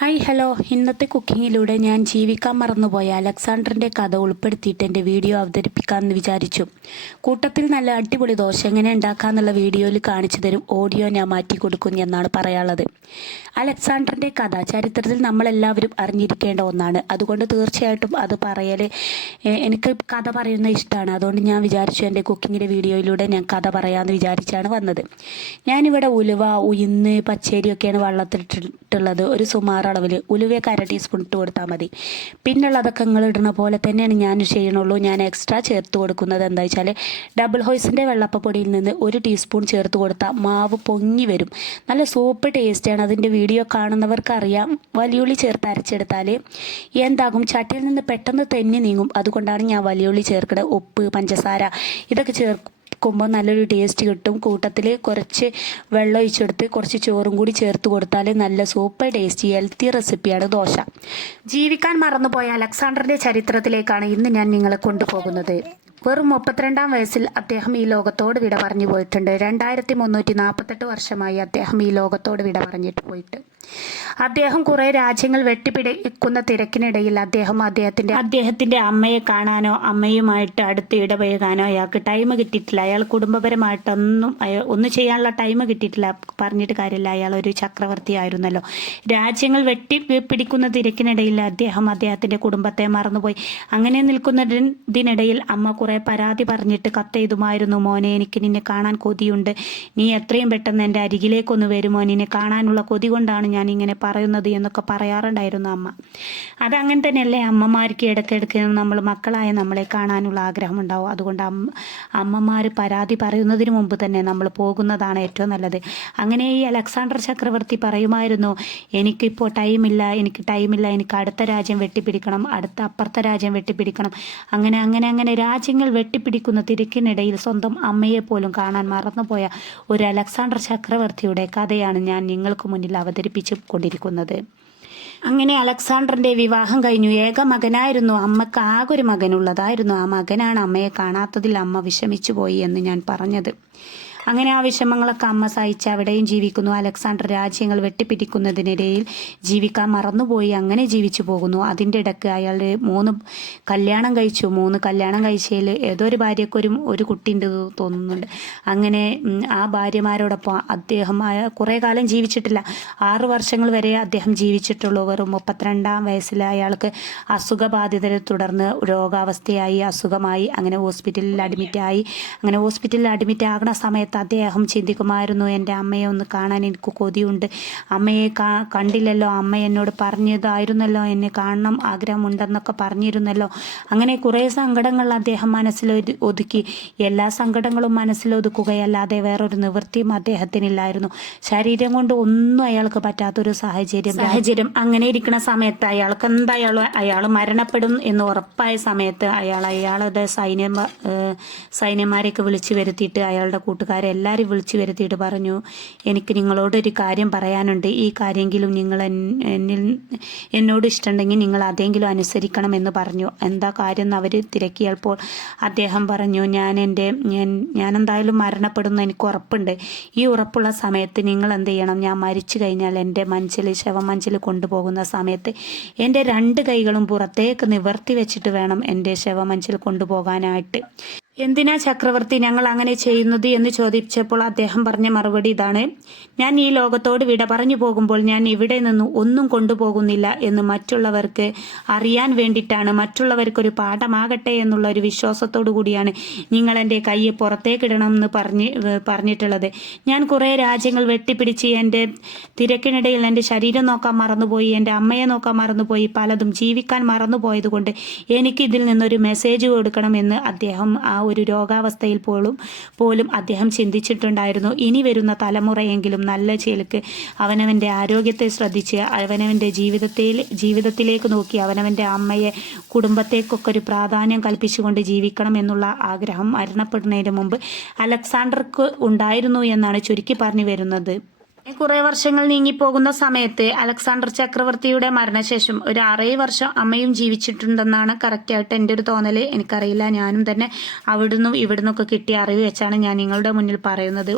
Hi hello, ഇന്നത്തെ കുക്കിങ്ങിലൂടെ ഞാൻ ജീവിക്കാൻ മറന്നുപോയ അലക്സാണ്ടറിൻ്റെ കഥ ഉൾപ്പെടുത്തിയിട്ട് എൻ്റെ വീഡിയോ അവതരിപ്പിക്കാമെന്ന് വിചാരിച്ചു. കൂട്ടത്തിൽ നല്ല അടിപൊളി ദോശ എങ്ങനെ ഉണ്ടാക്കാമെന്നുള്ള വീഡിയോയിൽ കാണിച്ചു തരും, ഓഡിയോ ഞാൻ മാറ്റി കൊടുക്കും എന്നാണ് പറയാനുള്ളത്. അലക്സാണ്ടറിൻ്റെ കഥ ചരിത്രത്തിൽ നമ്മളെല്ലാവരും അറിഞ്ഞിരിക്കേണ്ട ഒന്നാണ്. അതുകൊണ്ട് തീർച്ചയായിട്ടും അത് പറയൽ എനിക്ക് കഥ പറയുന്ന ഇഷ്ടമാണ്. അതുകൊണ്ട് ഞാൻ വിചാരിച്ചു എൻ്റെ കുക്കിങ്ങിൻ്റെ വീഡിയോയിലൂടെ ഞാൻ കഥ പറയാമെന്ന് വിചാരിച്ചാണ് വന്നത്. ഞാനിവിടെ ഉലുവ, ഉഴുന്ന്, പച്ചരിയൊക്കെയാണ് വെള്ളത്തിലിട്ടിട്ടുള്ളത്. ഒരു സുമാർ അളവിൽ ഉലുവയൊക്കെ 1/2 ടീസ്പൂൺ ഇട്ട് കൊടുത്താൽ മതി. പിന്നുള്ളതൊക്കെ നിങ്ങൾ ഇടുന്ന പോലെ തന്നെയാണ് ഞാൻ ചെയ്യണുള്ളൂ. ഞാൻ എക്സ്ട്രാ ചേർത്ത് കൊടുക്കുന്നത് എന്താ വെച്ചാൽ ഡബിൾ ഹോയ്സിൻ്റെ വെള്ളപ്പപ്പൊടിയിൽ നിന്ന് 1 ടീസ്പൂൺ ചേർത്ത് കൊടുത്താൽ മാവ് പൊങ്ങി വരും. നല്ല സൂപ്പർ ടേസ്റ്റാണ്. അതിൻ്റെ വീഡിയോ കാണുന്നവർക്ക് അറിയാം. വലിയുള്ളി ചേർത്ത് അരച്ചെടുത്താൽ എന്താകും, ചട്ടിയിൽ നിന്ന് പെട്ടെന്ന് തെന്നി നീങ്ങും. അതുകൊണ്ടാണ് ഞാൻ വലിയുള്ളി ചേർക്കുന്നത്. ഉപ്പ്, പഞ്ചസാര ഇതൊക്കെ ചേർക്കുമ്പോൾ നല്ലൊരു ടേസ്റ്റ് കിട്ടും. കൂട്ടത്തിൽ കുറച്ച് വെള്ളം ഒഴിച്ചെടുത്ത് കുറച്ച് ചോറും കൂടി ചേർത്ത് കൊടുത്താൽ നല്ല സൂപ്പർ ടേസ്റ്റി ഹെൽത്തി റെസിപ്പിയാണ് ദോശ. ജീവിക്കാൻ മറന്നുപോയ അലക്സാണ്ടറിൻ്റെ ചരിത്രത്തിലേക്കാണ് ഇന്ന് ഞാൻ നിങ്ങളെ കൊണ്ടുപോകുന്നത്. വെറും 32-ാം വയസ്സിൽ അദ്ദേഹം ഈ ലോകത്തോട് വിട പറഞ്ഞു പോയിട്ടുണ്ട്. 2348 വർഷമായി അദ്ദേഹം ഈ ലോകത്തോട് വിട പറഞ്ഞിട്ട് പോയിട്ട്. അദ്ദേഹം കുറേ രാജ്യങ്ങൾ വെട്ടിപ്പിടിക്കുന്ന തിരക്കിനിടയിൽ അദ്ദേഹത്തിന്റെ അമ്മയെ കാണാനോ അമ്മയുമായിട്ട് അടുത്ത് ഇടപഴകാനോ അയാൾക്ക് ടൈം കിട്ടിയിട്ടില്ല. അയാൾ കുടുംബപരമായിട്ടൊന്നും ഒന്നും ചെയ്യാനുള്ള ടൈം കിട്ടിയിട്ടില്ല. പറഞ്ഞിട്ട് കാര്യമില്ല, അയാൾ ഒരു ചക്രവർത്തി ആയിരുന്നല്ലോ. രാജ്യങ്ങൾ വെട്ടിപ്പിടിക്കുന്ന തിരക്കിനിടയിൽ അദ്ദേഹത്തിന്റെ കുടുംബത്തെ മറന്നുപോയി. അങ്ങനെ നിൽക്കുന്നതിനിടയിൽ അമ്മ കുറേ പരാതി പറഞ്ഞിട്ട് കത്തെഴുതുമായിരുന്നു. മോനെ, എനിക്ക് നിന്നെ കാണാൻ കൊതിയുണ്ട്, നീ എത്രയും പെട്ടെന്ന് എൻ്റെ അരികിലേക്കൊന്ന് വരുമോ, നിന്നെ കാണാനുള്ള കൊതി കൊണ്ടാണ് ഞാൻ ഇങ്ങനെ പറയുന്നത് എന്നൊക്കെ പറയാറുണ്ടായിരുന്നു അമ്മ. അതങ്ങനെ തന്നെയല്ലേ, അമ്മമാർക്ക് ഇടയ്ക്കിടയ്ക്ക് മക്കളായ നമ്മളെ കാണാനുള്ള ആഗ്രഹം ഉണ്ടാവും. അതുകൊണ്ട് അമ്മമാർ പരാതി പറയുന്നതിന് മുമ്പ് തന്നെ നമ്മൾ പോകുന്നതാണ് ഏറ്റവും നല്ലത്. അങ്ങനെ ഈ അലക്സാണ്ടർ ചക്രവർത്തി പറയുമായിരുന്നു, എനിക്കിപ്പോൾ ടൈമില്ല, എനിക്ക് അടുത്ത രാജ്യം വെട്ടിപ്പിടിക്കണം, അപ്പുറത്തെ രാജ്യം വെട്ടിപ്പിടിക്കണം. അങ്ങനെ രാജ്യങ്ങൾ വെട്ടിപ്പിടിക്കുന്ന തിരക്കിനിടയിൽ സ്വന്തം അമ്മയെ പോലും കാണാൻ മറന്നുപോയ ഒരു അലക്സാണ്ടർ ചക്രവർത്തിയുടെ കഥയാണ് ഞാൻ നിങ്ങൾക്ക് മുന്നിൽ അവതരിപ്പിച്ചു കൊണ്ടിരിക്കുന്നത്. അങ്ങനെ അലക്സാണ്ടറിന്റെ വിവാഹം കഴിഞ്ഞു. ഏക മകനായിരുന്നു, അമ്മക്ക് ആകെ ഒരു മകനുള്ളതായിരുന്നു. ആ മകനാണ് അമ്മയെ കാണാത്തതിൽ അമ്മ വിഷമിച്ചു പോയി എന്ന് ഞാൻ പറഞ്ഞത്. അങ്ങനെ ആ വിഷമങ്ങളൊക്കെ അമ്മ സഹിച്ച് അവിടെയും ജീവിക്കുന്നു. അലക്സാണ്ടർ രാജ്യങ്ങൾ വെട്ടിപ്പിടിക്കുന്നതിനിടയിൽ ജീവിക്കാൻ മറന്നുപോയി അങ്ങനെ ജീവിച്ചു പോകുന്നു. അതിൻ്റെ ഇടയ്ക്ക് അയാൾ 3 കല്യാണം കഴിച്ചു. 3 കല്യാണം കഴിച്ചതിൽ ഏതോ ഒരു ഭാര്യയ്ക്ക് ഒരു കുട്ടിയുണ്ട് തോന്നുന്നുണ്ട്. അങ്ങനെ ആ ഭാര്യമാരോടൊപ്പം അദ്ദേഹം കുറേ കാലം ജീവിച്ചിട്ടില്ല. 6 വർഷങ്ങൾ വരെ അദ്ദേഹം ജീവിച്ചിട്ടുള്ളൂ. വെറും 32-ാം വയസ്സിൽ അയാൾക്ക് അസുഖബാധിതരെ തുടർന്ന് രോഗാവസ്ഥയായി, അസുഖമായി. അങ്ങനെ ഹോസ്പിറ്റലിൽ അഡ്മിറ്റ് ആകുന്ന സമയത്ത് അദ്ദേഹം ചിന്തിക്കുമായിരുന്നു, എൻ്റെ അമ്മയെ ഒന്ന് കാണാൻ എനിക്ക് കൊതിയുണ്ട്, അമ്മയെ കണ്ടില്ലല്ലോ, അമ്മ എന്നോട് പറഞ്ഞതായിരുന്നല്ലോ എന്നെ കാണണം ആഗ്രഹമുണ്ടെന്നൊക്കെ പറഞ്ഞിരുന്നല്ലോ. അങ്ങനെ കുറേ സങ്കടങ്ങൾ അദ്ദേഹം ഒതുക്കി. എല്ലാ സങ്കടങ്ങളും മനസ്സിലൊതുക്കുകയല്ലാതെ വേറൊരു നിവൃത്തിയും അദ്ദേഹത്തിനില്ലായിരുന്നു. ശരീരം കൊണ്ട് ഒന്നും അയാൾക്ക് പറ്റാത്തൊരു സാഹചര്യം അങ്ങനെ ഇരിക്കുന്ന സമയത്ത് അയാൾ മരണപ്പെടും എന്ന് ഉറപ്പായ സമയത്ത് അയാളുടെ സൈന്യന്മാരെയൊക്കെ വിളിച്ചു വരുത്തിയിട്ട് അയാളുടെ കൂട്ടുകാരെ എല്ലാവരും വിളിച്ചു വരുത്തിയിട്ട് പറഞ്ഞു, എനിക്ക് നിങ്ങളോടൊരു കാര്യം പറയാനുണ്ട്. ഈ കാര്യമെങ്കിലും നിങ്ങൾ എന്നോട് ഇഷ്ടമുണ്ടെങ്കിൽ നിങ്ങൾ അതെങ്കിലും അനുസരിക്കണം എന്ന് പറഞ്ഞു. എന്താ കാര്യം എന്ന് അവർ തിരക്കിയപ്പോൾ അദ്ദേഹം പറഞ്ഞു, ഞാൻ എന്തായാലും മരണപ്പെടുന്നു, എനിക്ക് ഉറപ്പുണ്ട്. ഈ ഉറപ്പുള്ള സമയത്ത് നിങ്ങൾ എന്ത് ചെയ്യണം, ഞാൻ മരിച്ചു കഴിഞ്ഞാൽ എൻ്റെ ശവമഞ്ചിൽ കൊണ്ടുപോകുന്ന സമയത്ത് എൻ്റെ 2 കൈകളും പുറത്തേക്ക് നിവർത്തി വെച്ചിട്ട് വേണം എൻ്റെ ശവമഞ്ചിൽ കൊണ്ടുപോകാനായിട്ട്. എന്തിനാ ചക്രവർത്തി ഞങ്ങൾ അങ്ങനെ ചെയ്യുന്നത് എന്ന് ചോദിച്ചപ്പോൾ അദ്ദേഹം പറഞ്ഞ മറുപടി ഇതാണ്, ഞാൻ ഈ ലോകത്തോട് വിട പറഞ്ഞു പോകുമ്പോൾ ഞാൻ ഇവിടെ നിന്ന് ഒന്നും കൊണ്ടുപോകുന്നില്ല എന്ന് മറ്റുള്ളവർക്ക് അറിയാൻ വേണ്ടിയിട്ടാണ്, മറ്റുള്ളവർക്കൊരു പാഠമാകട്ടെ എന്നുള്ള ഒരു വിശ്വാസത്തോടു കൂടിയാണ് നിങ്ങൾ എൻ്റെ കൈ പുറത്തേക്കിടണം എന്ന് പറഞ്ഞിട്ടുള്ളത്. ഞാൻ കുറേ രാജ്യങ്ങൾ വെട്ടിപ്പിടിച്ച് എൻ്റെ തിരക്കിനിടയിൽ എൻ്റെ ശരീരം നോക്കാൻ മറന്നുപോയി, എൻ്റെ അമ്മയെ നോക്കാൻ മറന്നുപോയി, പലതും ജീവിക്കാൻ മറന്നുപോയത് കൊണ്ട് എനിക്ക് ഇതിൽ നിന്നൊരു മെസ്സേജ് കൊടുക്കണമെന്ന് അദ്ദേഹം ആ ഒരു രോഗാവസ്ഥയിൽ പോലും അദ്ദേഹം ചിന്തിച്ചിട്ടുണ്ടായിരുന്നു. ഇനി വരുന്ന തലമുറയെങ്കിലും നല്ല ചേൽക്ക് അവനവൻ്റെ ആരോഗ്യത്തെ ശ്രദ്ധിച്ച് അവനവൻ്റെ ജീവിതത്തിലേക്ക് നോക്കി അവനവൻ്റെ അമ്മയെ, കുടുംബത്തേക്കൊക്കെ ഒരു പ്രാധാന്യം കൽപ്പിച്ചുകൊണ്ട് ജീവിക്കണം എന്നുള്ള ആഗ്രഹം മരണപ്പെടുന്നതിന് മുമ്പ് അലക്സാണ്ടർക്ക് ഉണ്ടായിരുന്നു എന്നാണ് ചുരുക്കി പറഞ്ഞു വരുന്നത്. കുറെ വർഷങ്ങൾ നീങ്ങിപ്പോകുന്ന സമയത്ത് അലക്സാണ്ടർ ചക്രവർത്തിയുടെ മരണശേഷം ഒരു 6 വർഷം അമ്മയും ജീവിച്ചിട്ടുണ്ടെന്നാണ് കറക്റ്റായിട്ട് എൻ്റെ ഒരു തോന്നല്. എനിക്കറിയില്ല, ഞാനും തന്നെ അവിടുന്നും ഇവിടുന്നൊക്കെ കിട്ടിയ അറിവ് വെച്ചാണ് ഞാൻ നിങ്ങളുടെ മുന്നിൽ പറയുന്നത്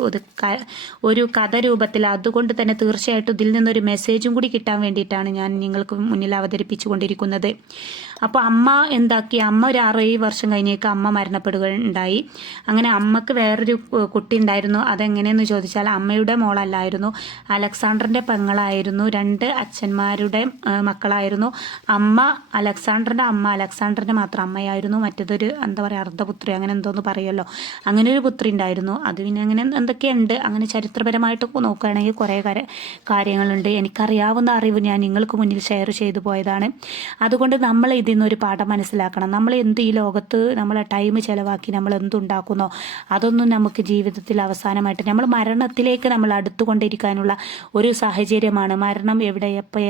ഒരു കഥ രൂപത്തിൽ. അതുകൊണ്ട് തന്നെ തീർച്ചയായിട്ടും ഇതിൽ നിന്നൊരു മെസ്സേജും കൂടി കിട്ടാൻ വേണ്ടിയിട്ടാണ് ഞാൻ നിങ്ങൾക്ക് മുന്നിൽ അവതരിപ്പിച്ചു കൊണ്ടിരിക്കുന്നത്. അപ്പോൾ അമ്മ എന്താക്കി, അമ്മ ഒരു 6 വർഷം കഴിഞ്ഞേക്ക് അമ്മ മരണപ്പെടുകയുണ്ടായി. അങ്ങനെ അമ്മക്ക് വേറൊരു കുട്ടി ഉണ്ടായിരുന്നു. അതെങ്ങനെയെന്ന് ചോദിച്ചാൽ അമ്മയുടെ മോളല്ലായിരുന്നു, അലക്സാണ്ടറിൻ്റെ പെങ്ങളായിരുന്നു. 2 അച്ഛന്മാരുടെ മക്കളായിരുന്നു. അമ്മ അലക്സാണ്ടറിൻ്റെ മാത്രം അമ്മയായിരുന്നു. മറ്റേതൊരു എന്താ പറയുക, അർദ്ധപുത്രി അങ്ങനെ എന്തോന്ന് പറയുമല്ലോ, അങ്ങനെ ഒരു പുത്രി ഉണ്ടായിരുന്നു. അത് പിന്നെ അങ്ങനെ എന്തൊക്കെയുണ്ട്, അങ്ങനെ ചരിത്രപരമായിട്ട് നോക്കുകയാണെങ്കിൽ കുറേ കാര്യങ്ങളുണ്ട്. എനിക്കറിയാവുന്ന അറിവ് ഞാൻ നിങ്ങൾക്ക് മുന്നിൽ ഷെയർ ചെയ്തു പോയതാണ്. അതുകൊണ്ട് നമ്മൾ ഇതിൽ നിന്നൊരു പാഠം മനസ്സിലാക്കണം. നമ്മൾ ഈ ലോകത്ത് നമ്മളെ ടൈം ചിലവാക്കി നമ്മൾ എന്തുണ്ടാക്കുന്നോ അതൊന്നും നമുക്ക് ജീവിതത്തിൽ അവസാനമായിട്ട് നമ്മൾ മരണത്തിലേക്ക് നമ്മൾ അടുത്തുകൊണ്ടിരിക്കാനുള്ള ഒരു സാഹചര്യമാണ്. മരണം എവിടെ എപ്പോൾ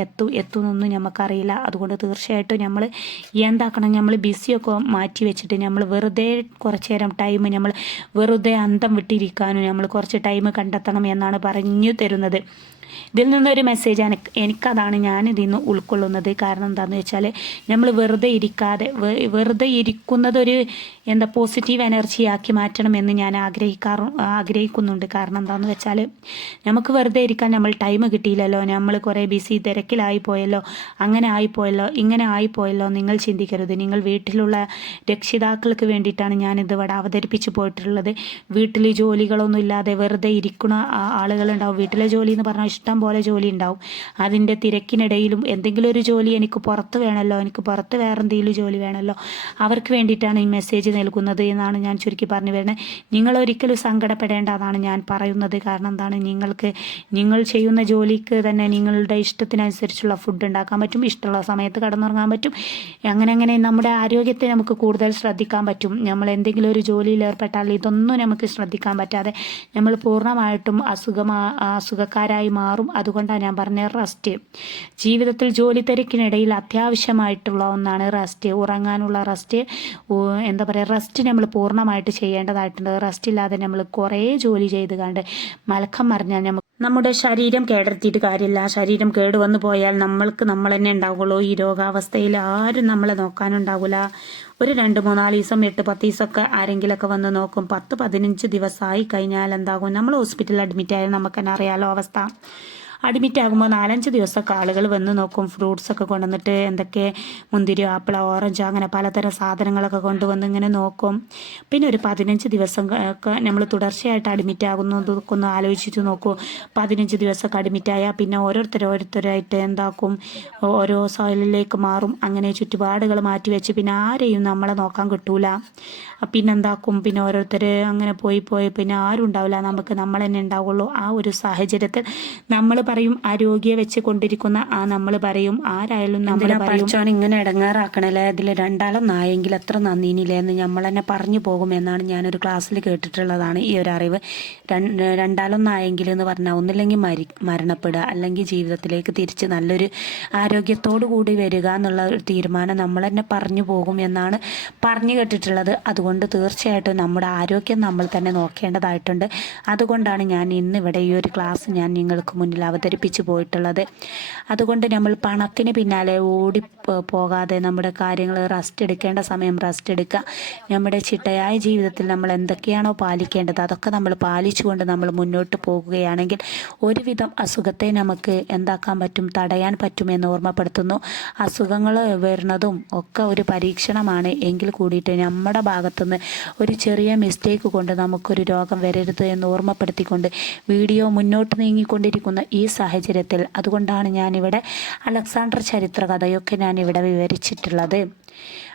എത്തുന്നൊന്നും നമുക്കറിയില്ല. അതുകൊണ്ട് തീർച്ചയായിട്ടും നമ്മൾ എന്താക്കണം, നമ്മൾ ബിസിയൊക്കെ മാറ്റി വെച്ചിട്ട് നമ്മൾ വെറുതെ കുറച്ച് നേരം ടൈം നമ്മൾ വെറുതെ അന്തം വിട്ടിരിക്കാനും നമ്മൾ കുറച്ച് ടൈം കണ്ടെത്തണം എന്നാണ് പറഞ്ഞു തരുന്നത്. ഇതിൽ നിന്നൊരു മെസ്സേജ് എനിക്കതാണ് ഞാൻ ഇതിൽ നിന്ന് ഉൾക്കൊള്ളുന്നത്. കാരണം എന്താണെന്ന് വെച്ചാൽ നമ്മൾ വെറുതെ ഇരിക്കുന്നതൊരു പോസിറ്റീവ് എനർജിയാക്കി മാറ്റണമെന്ന് ഞാൻ ആഗ്രഹിക്കുന്നുണ്ട്. കാരണം എന്താണെന്ന് വെച്ചാൽ നമുക്ക് വെറുതെ ഇരിക്കാൻ നമ്മൾ ടൈം കിട്ടിയില്ലല്ലോ, നമ്മൾ കുറേ ബിസി തിരക്കിലായി പോയല്ലോ, അങ്ങനെ ആയിപ്പോയല്ലോ. നിങ്ങൾ ചിന്തിക്കരുത്. നിങ്ങൾ വീട്ടിലുള്ള രക്ഷിതാക്കൾക്ക് വേണ്ടിയിട്ടാണ് ഞാനിത് ഇവിടെ അവതരിപ്പിച്ച് പോയിട്ടുള്ളത്. വീട്ടിൽ ജോലികളൊന്നും ഇല്ലാതെ വെറുതെ ഇരിക്കുന്ന ആളുകളുണ്ടാവും. വീട്ടിലെ ജോലി എന്ന് പറഞ്ഞാൽ ഇഷ്ടം പോലെ ജോലി ഉണ്ടാവും. അതിൻ്റെ തിരക്കിനിടയിലും എന്തെങ്കിലും ഒരു ജോലി എനിക്ക് പുറത്ത് വേണമല്ലോ, എനിക്ക് പുറത്ത് വേറെ എന്തെങ്കിലും ജോലി വേണമല്ലോ, അവർക്ക് വേണ്ടിയിട്ടാണ് ഈ മെസ്സേജ് നൽകുന്നത് എന്നാണ് ഞാൻ ചുരുക്കി പറഞ്ഞു വരുന്നത്. നിങ്ങൾ ഒരിക്കലും സങ്കടപ്പെടേണ്ടതാണ് ഞാൻ പറയുന്നത്. കാരണം എന്താണ്, നിങ്ങൾ ചെയ്യുന്ന ജോലിക്ക് തന്നെ നിങ്ങളുടെ ഇഷ്ടത്തിനനുസരിച്ചുള്ള ഫുഡ് ഉണ്ടാക്കാൻ പറ്റും, ഇഷ്ടമുള്ള സമയത്ത് കിടന്നുറങ്ങാൻ പറ്റും. അങ്ങനെ നമ്മുടെ ആരോഗ്യത്തെ നമുക്ക് കൂടുതൽ ശ്രദ്ധിക്കാൻ പറ്റും. നമ്മൾ എന്തെങ്കിലും ഒരു ജോലിയിൽ ഏർപ്പെട്ടാൽ ഇതൊന്നും നമുക്ക് ശ്രദ്ധിക്കാൻ പറ്റാതെ നമ്മൾ പൂർണ്ണമായിട്ടും അസുഖക്കാരായി മാറും. അതുകൊണ്ടാണ് ഞാൻ പറഞ്ഞ റെസ്റ്റ്. ജീവിതത്തിൽ ജോലി തിരക്കിനിടയിൽ അത്യാവശ്യമായിട്ടുള്ള ഒന്നാണ് റെസ്റ്റ്, ഉറങ്ങാനുള്ള റെസ്റ്റ്. എന്താ പറയുക, റെസ്റ്റ് നമ്മൾ പൂർണ്ണമായിട്ട് ചെയ്യേണ്ടതായിട്ടുണ്ട്. റെസ്റ്റ് ഇല്ലാതെ നമ്മൾ കുറേ ജോലി ചെയ്ത് കണ്ട് മലക്കം മറിഞ്ഞാൽ നമ്മുടെ ശരീരം കേടെടുത്തിയിട്ട് കാര്യമില്ല. ശരീരം കേടുവന്നു പോയാൽ നമ്മൾ തന്നെ ഉണ്ടാവുള്ളൂ. ഈ രോഗാവസ്ഥയിൽ ആരും നമ്മളെ നോക്കാനുണ്ടാവില്ല. ഒരു 2, 3, 4 ദിവസം 8, 10 ദിവസമൊക്കെ ആരെങ്കിലുമൊക്കെ വന്ന് നോക്കും. 10, 15 ദിവസമായി കഴിഞ്ഞാൽ എന്താകും, നമ്മൾ ഹോസ്പിറ്റലിൽ അഡ്മിറ്റ് ആയാൽ നമുക്ക് തന്നെ അറിയാലോ അവസ്ഥ. അഡ്മിറ്റ് ആകുമ്പോൾ 4-5 ദിവസമൊക്കെ ആളുകൾ വന്ന് നോക്കും. ഫ്രൂട്ട്സൊക്കെ കൊണ്ടുവന്നിട്ട് എന്തൊക്കെ മുന്തിരി, ആപ്പിൾ, ഓറഞ്ച് അങ്ങനെ പലതരം സാധനങ്ങളൊക്കെ കൊണ്ടുവന്ന് ഇങ്ങനെ നോക്കും. പിന്നെ ഒരു 15 ദിവസം ഒക്കെ നമ്മൾ തുടർച്ചയായിട്ട് അഡ്മിറ്റ് ആകുന്നതൊക്കെ ഒന്ന് ആലോചിച്ചിട്ട് നോക്കൂ. 15 ദിവസമൊക്കെ അഡ്മിറ്റായാൽ പിന്നെ ഓരോരുത്തരായിട്ട് എന്താക്കും, ഓരോ സോയിലിലേക്ക് മാറും. അങ്ങനെ ചുറ്റുപാടുകൾ മാറ്റി വെച്ച് പിന്നെ ആരെയും നമ്മളെ നോക്കാൻ കിട്ടൂല. പിന്നെന്താക്കും, പിന്നെ ഓരോരുത്തർ അങ്ങനെ പോയി പിന്നെ ആരും ഉണ്ടാവില്ല, നമ്മൾ തന്നെ ഉണ്ടാവുള്ളൂ. ആ ഒരു സാഹചര്യത്തിൽ നമ്മൾ പറയും, ആ രോഗിയെ വെച്ച് കൊണ്ടിരിക്കുന്ന നമ്മൾ പറയും, ആരായാലും നമ്മൾ പറയും, ഇങ്ങനെ ഇടങ്ങാറാക്കണല്ലേ, ഇതിൽ രണ്ടാളൊന്നായെങ്കിൽ എത്ര നന്ദിനില്ലേ എന്ന് നമ്മൾ തന്നെ പറഞ്ഞു പോകും എന്നാണ് ഞാനൊരു ക്ലാസ്സിൽ കേട്ടിട്ടുള്ളതാണ് ഈ ഒരു അറിവ്. രണ്ടാളൊന്നായെങ്കിൽ എന്ന് പറഞ്ഞാൽ ഒന്നില്ലെങ്കിൽ മരണപ്പെടുക, അല്ലെങ്കിൽ ജീവിതത്തിലേക്ക് തിരിച്ച് നല്ലൊരു ആരോഗ്യത്തോടു കൂടി വരിക എന്നുള്ള ഒരു തീരുമാനം നമ്മൾ തന്നെ പറഞ്ഞു പോകും എന്നാണ് പറഞ്ഞു കേട്ടിട്ടുള്ളത്. അതുകൊണ്ട് തീർച്ചയായിട്ടും നമ്മുടെ ആരോഗ്യം നമ്മൾ തന്നെ നോക്കേണ്ടതായിട്ടുണ്ട്. അതുകൊണ്ടാണ് ഞാൻ ഇന്നിവിടെ ഈ ഒരു ക്ലാസ് ഞാൻ നിങ്ങൾക്ക് മുന്നിൽ അവതരിപ്പിച്ചു പോയിട്ടുള്ളത്. അതുകൊണ്ട് നമ്മൾ പണത്തിന് പിന്നാലെ ഓടി പോകാതെ നമ്മുടെ കാര്യങ്ങൾ റെസ്റ്റ് എടുക്കേണ്ട സമയം റെസ്റ്റ് എടുക്കുക. നമ്മുടെ ചിട്ടയായ ജീവിതത്തിൽ നമ്മൾ എന്തൊക്കെയാണോ പാലിക്കേണ്ടത് അതൊക്കെ നമ്മൾ പാലിച്ചുകൊണ്ട് നമ്മൾ മുന്നോട്ട് പോകുകയാണെങ്കിൽ ഒരുവിധം അസുഖത്തെ നമുക്ക് എന്താക്കാൻ പറ്റും, തടയാൻ പറ്റുമെന്ന് ഓർമ്മപ്പെടുത്തുന്നു. അസുഖങ്ങൾ വരുന്നതും ഒക്കെ ഒരു പരീക്ഷണമാണ്. എങ്കിൽ കൂടിയിട്ട് നമ്മുടെ ഭാഗത്തുനിന്ന് ഒരു ചെറിയ മിസ്റ്റേക്ക് കൊണ്ട് നമുക്കൊരു രോഗം വരരുത് എന്ന് ഓർമ്മപ്പെടുത്തിക്കൊണ്ട് വീഡിയോ മുന്നോട്ട് നീങ്ങിക്കൊണ്ടിരിക്കുന്ന ഈ സാഹചര്യത്തിൽ അതുകൊണ്ടാണ് ഞാനിവിടെ അലക്സാണ്ടർ ചരിത്ര കഥയൊക്കെ ഞാനിവിടെ വിവരിച്ചിട്ടുള്ളത്.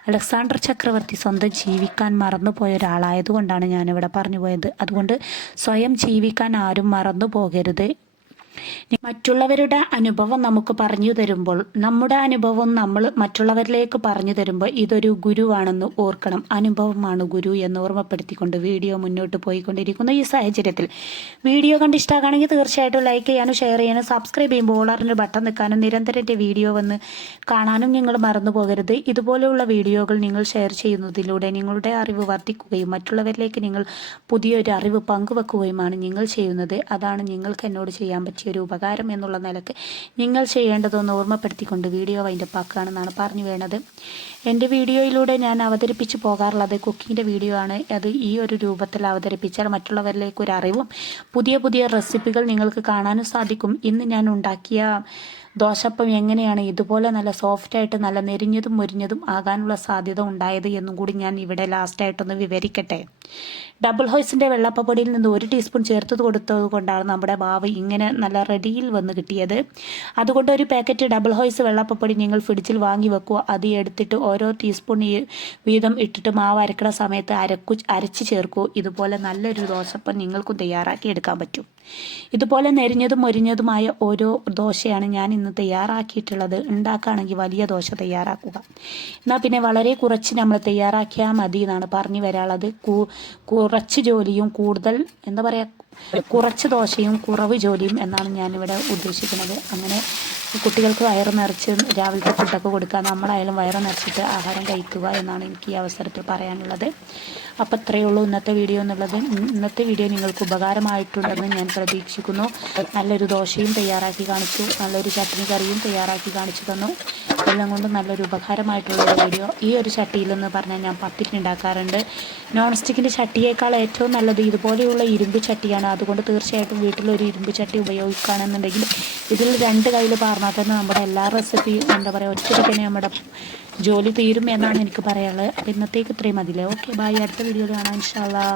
അലക്സാണ്ടർ ചക്രവർത്തി സ്വന്തം ജീവിക്കാൻ മറന്നുപോയ ഒരാളായതുകൊണ്ടാണ് ഞാനിവിടെ പറഞ്ഞു പോയത്. അതുകൊണ്ട് സ്വയം ജീവിക്കാൻ ആരും മറന്നു പോകരുത്. മറ്റുള്ളവരുടെ അനുഭവം നമുക്ക് പറഞ്ഞു തരുമ്പോൾ, നമ്മുടെ അനുഭവം നമ്മൾ മറ്റുള്ളവരിലേക്ക് പറഞ്ഞു തരുമ്പോൾ ഇതൊരു ഗുരുവാണെന്ന് ഓർക്കണം. അനുഭവമാണ് ഗുരു എന്ന് ഓർമ്മപ്പെടുത്തിക്കൊണ്ട് വീഡിയോ മുന്നോട്ട് പോയിക്കൊണ്ടിരിക്കുന്ന ഈ സാഹചര്യത്തിൽ വീഡിയോ കണ്ട് ഇഷ്ടമാണെങ്കിൽ തീർച്ചയായിട്ടും ലൈക്ക് ചെയ്യാനും ഷെയർ ചെയ്യാനും സബ്സ്ക്രൈബ് ചെയ്യുമ്പോൾ ഓളറിൻ്റെ ബട്ടൺ നിൽക്കാനും നിരന്തരം എൻ്റെ വീഡിയോ വന്ന് കാണാനും നിങ്ങൾ മറന്നു പോകരുത്. ഇതുപോലെയുള്ള വീഡിയോകൾ നിങ്ങൾ ഷെയർ ചെയ്യുന്നതിലൂടെ നിങ്ങളുടെ അറിവ് വർദ്ധിക്കുകയും മറ്റുള്ളവരിലേക്ക് നിങ്ങൾ പുതിയൊരു അറിവ് പങ്കുവെക്കുകയുമാണ് നിങ്ങൾ ചെയ്യുന്നത്. അതാണ് നിങ്ങൾക്ക് എന്നോട് ചെയ്യാൻ പറ്റിയ എനിക്കൊരു ഉപകാരം എന്നുള്ള നിലക്ക് നിങ്ങൾ ചെയ്യേണ്ടതൊന്ന് ഓർമ്മപ്പെടുത്തിക്കൊണ്ട് വീഡിയോ വൈൻഡപ്പാക്കുകയാണെന്നാണ് പറഞ്ഞു വേണത്. എൻ്റെ വീഡിയോയിലൂടെ ഞാൻ അവതരിപ്പിച്ച് പോകാറുള്ളത് കുക്കിങ്ങിൻ്റെ വീഡിയോ ആണ്. അത് ഈ ഒരു രൂപത്തിൽ അവതരിപ്പിച്ചാൽ മറ്റുള്ളവരിലേക്ക് ഒരു അറിവും പുതിയ പുതിയ റെസിപ്പികൾ നിങ്ങൾക്ക് കാണാനും സാധിക്കും. ഇന്ന് ഞാൻ ഉണ്ടാക്കിയ ദോശപ്പം എങ്ങനെയാണ് ഇതുപോലെ നല്ല സോഫ്റ്റായിട്ട് നല്ല നെരിഞ്ഞതും മുരിഞ്ഞതും ആകാനുള്ള സാധ്യത ഉണ്ടായത് എന്നും കൂടി ഞാൻ ഇവിടെ ലാസ്റ്റായിട്ടൊന്ന് വിവരിക്കട്ടെ. ഡബിൾ ഹോയ്സിൻ്റെ വെള്ളപ്പപ്പൊടിയിൽ നിന്ന് 1 ടീസ്പൂൺ ചേർത്ത് കൊടുത്തത് കൊണ്ടാണ് നമ്മുടെ മാവ് ഇങ്ങനെ നല്ല റെഡിയിൽ വന്ന് കിട്ടിയത്. അതുകൊണ്ട് ഒരു പാക്കറ്റ് ഡബിൾ ഹോയ്സ് വെള്ളപ്പപ്പൊടി നിങ്ങൾ ഫ്രിഡ്ജിൽ വാങ്ങി വെക്കുക. അത് എടുത്തിട്ട് ഓരോ ടീസ്പൂൺ വീതം ഇട്ടിട്ട് മാവ് അരക്കണ സമയത്ത് അരച്ച് ചേർക്കൂ. ഇതുപോലെ നല്ലൊരു ദോശപ്പം നിങ്ങൾക്കും തയ്യാറാക്കി എടുക്കാൻ പറ്റും. ഇതുപോലെ നെരിഞ്ഞതും മൊരിഞ്ഞതുമായ ഓരോ ദോശയാണ് ഞാൻ ഇന്ന് തയ്യാറാക്കിയിട്ടുള്ളത്. ഉണ്ടാക്കുകയാണെങ്കിൽ വലിയ ദോശ തയ്യാറാക്കുക. എന്നാൽ പിന്നെ വളരെ കുറച്ച് നമ്മൾ തയ്യാറാക്കിയാൽ മതി എന്നാണ് പറഞ്ഞു വരാനുള്ളത്. കുറച്ച് ജോലിയും കൂടുതൽ എന്താ പറയുക, കുറച്ച് ദോശയും കുറവ് ജോലിയും എന്നാണ് ഞാനിവിടെ ഉദ്ദേശിക്കുന്നത്. അങ്ങനെ കുട്ടികൾക്ക് വയറ് നിറച്ച് രാവിലത്തെ ഫുഡൊക്കെ കൊടുക്കുക, നമ്മളായാലും വയറ് നിറച്ചിട്ട് ആഹാരം കഴിക്കുക എന്നാണ് എനിക്ക് ഈ അവസരത്തിൽ പറയാനുള്ളത്. അപ്പോൾ ഇത്രയേ ഉള്ളൂ ഇന്നത്തെ വീഡിയോ എന്നുള്ളത്. ഇന്നത്തെ വീഡിയോ നിങ്ങൾക്ക് ഉപകാരമായിട്ടുണ്ടെന്ന് ഞാൻ പ്രതീക്ഷിക്കുന്നു. നല്ലൊരു ദോശയും തയ്യാറാക്കി കാണിച്ചു, നല്ലൊരു ചട്നി കറിയും തയ്യാറാക്കി കാണിച്ചു തന്നു. എല്ലാം കൊണ്ടും നല്ലൊരു ഉപകാരമായിട്ടുള്ളൊരു വീഡിയോ. ഈ ഒരു ചട്ടിയിലെന്ന് പറഞ്ഞാൽ ഞാൻ പത്തിരി ഉണ്ടാക്കാറുണ്ട്. നോൺ സ്റ്റിക്കിൻ്റെ ചട്ടിയേക്കാൾ ഏറ്റവും നല്ലത് ഇതുപോലെയുള്ള ഇരുമ്പ് ചട്ടിയാണ്. അതുകൊണ്ട് തീർച്ചയായിട്ടും വീട്ടിലൊരു ഇരുമ്പ് ചട്ടി ഉപയോഗിക്കുകയാണെന്നുണ്ടെങ്കിൽ ഇതിൽ 2 കയ്യിൽ പാർന്നാൽ തന്നെ നമ്മുടെ എല്ലാ റെസിപ്പിയും എന്താ പറയുക ഒറ്റയ്ക്ക് തന്നെ നമ്മുടെ ജോലി തീരും എന്നാണ് എനിക്ക് പറയാനുള്ളത്. അപ്പോൾ ഇന്നത്തേക്ക് ഇത്രയും മതിയല്ലേ. Okay bye. അടുത്ത വീഡിയോയിൽ കാണാം ഇൻഷാ അല്ലാ.